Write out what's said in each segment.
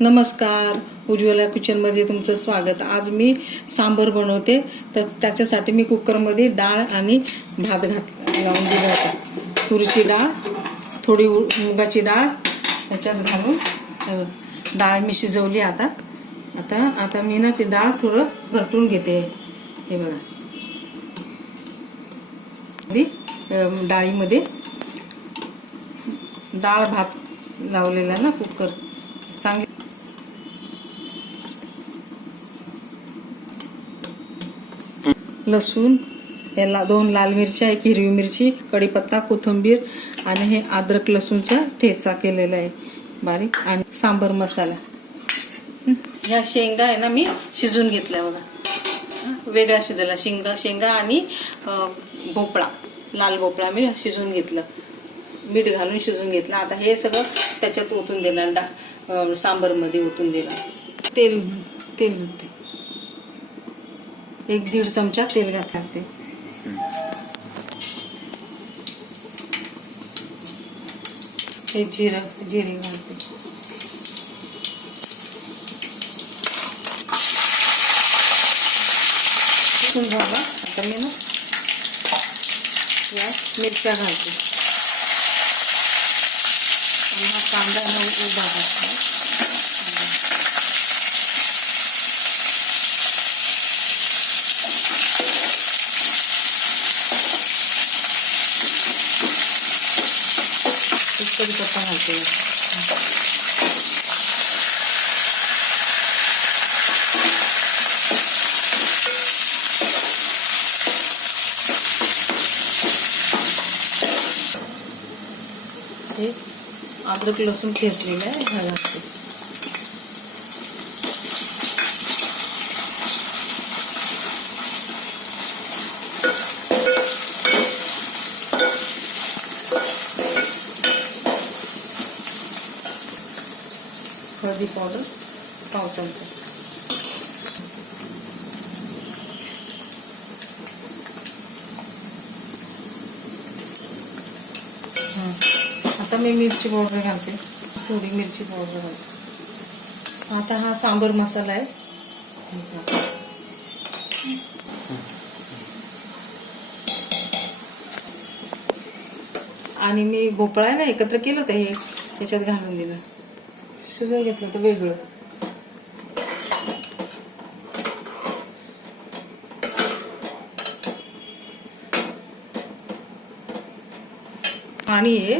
नमस्कार. उज्ज्वला किचनमध्ये तुमचं स्वागत. आज मी सांबर बनवते. तर त्याच्यासाठी मी कुकरमध्ये डाळ आणि भात घात लावून दिला होता. तुरीची डाळ थोडी उ- मुगाची डाळ त्याच्यात घालून डाळ मी शिजवली आता. आता आता मी ना ती डाळ थोडं घरटून घेते. हे बघा. डाळीमध्ये डाळ भात लावलेला ना कुकर चांगली लसूण याला दोन लाल मिरच्या एक हिरवी मिरची कढीपत्ता कोथिंबीर आणि हे अद्रक लसूणचा ठेचा केलेला आहे. बारीक. आणि सांबर मसाला. ह्या शेंगा आहे ना मी शिजून घेतल्या बघा. वेगळ्या वेगळा शेंगा शेंगा आणि भोपळा. लाल भोपळा मी शिजून घेतलं. मीठ घालून शिजून घेतलं. आता हे सगळं त्याच्यात ओतून देणार डा सांबरमध्ये ओतून देणार. तेल तेल होते. एक दीड चमचा तेल घातलं ते. हे जिरं जिरे घालते. झालं आता मी ना या मिरच्या घालते. आणि हा कांदा उभा घालते कढीपत्ता घालते हे अद्रक लसूण ठेचलेलं आहे घालायचं हळदी पावडर पाव चमचा आता मी मिरची पावडर घालते. थोडी मिरची पावडर घालते. आता हा सांबर मसाला आहे. आणि मी भोपळा आहे ना एकत्र केलं होतं हे त्याच्यात घालून दिलं. शिजून घेतलं तर वेगळं. आणि हे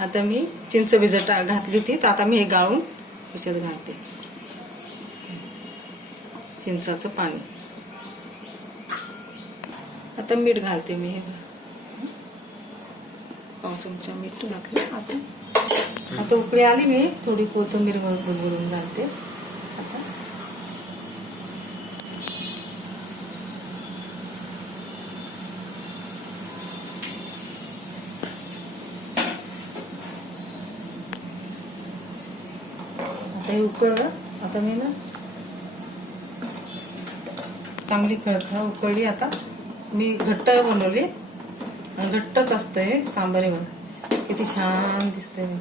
आता मी चिंच भिजत घातली होती तर आता मी हे गाळून त्याच्यात घालते. चिंचाचं पाणी. आता मीठ घालते मी हे बघ. पाव चमचा मीठ घातलं आता आता उकळी आली मी थोडी कोथिंबीर भरून घालते. आता. आता हे उकळलं. आता मी ना चांगली खळखळ उकळली आता. मी घट्ट बनवली. आणि घट्टच असतं हे सांबार हे किती छान दिसते मी.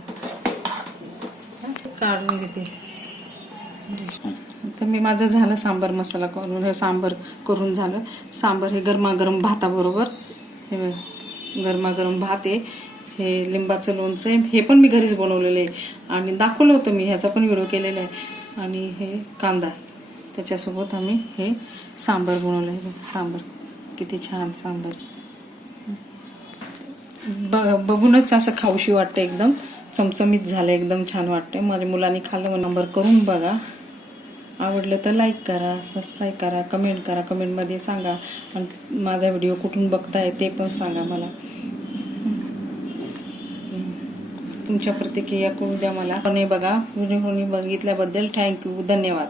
काढून घेते. तर मी माझं झालं सांबार मसाला करून हे सांबार करून झालं. सांबार हे गरमागरम भाताबरोबर हे गरमागरम भात आहे. हे लिंबाचं लोणचं आहे. हे पण मी घरीच बनवलेलं आहे. आणि दाखवलं होतं मी ह्याचा पण व्हिडिओ केलेला आहे. आणि हे कांदा त्याच्यासोबत आम्ही हे सांबार बनवलं आहे सांबार. किती छान सांबार. बघूनच असं खाऊशी वाटतं एकदम. चमचमीत झालं एकदम छान वाटतं माझ्या मुलांनी खाल्लं नंबर करून बघा. आवडलं तर लाईक करा सबस्क्राईब करा कमेंट करा कमेंटमध्ये सांगा. आणि माझा व्हिडिओ कुठून बघताय ते पण सांगा मला. तुमच्या प्रतिक्रिया करू द्या मला. कोणी बघा कोणी बघितल्याबद्दल थँक्यू धन्यवाद.